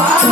Wow.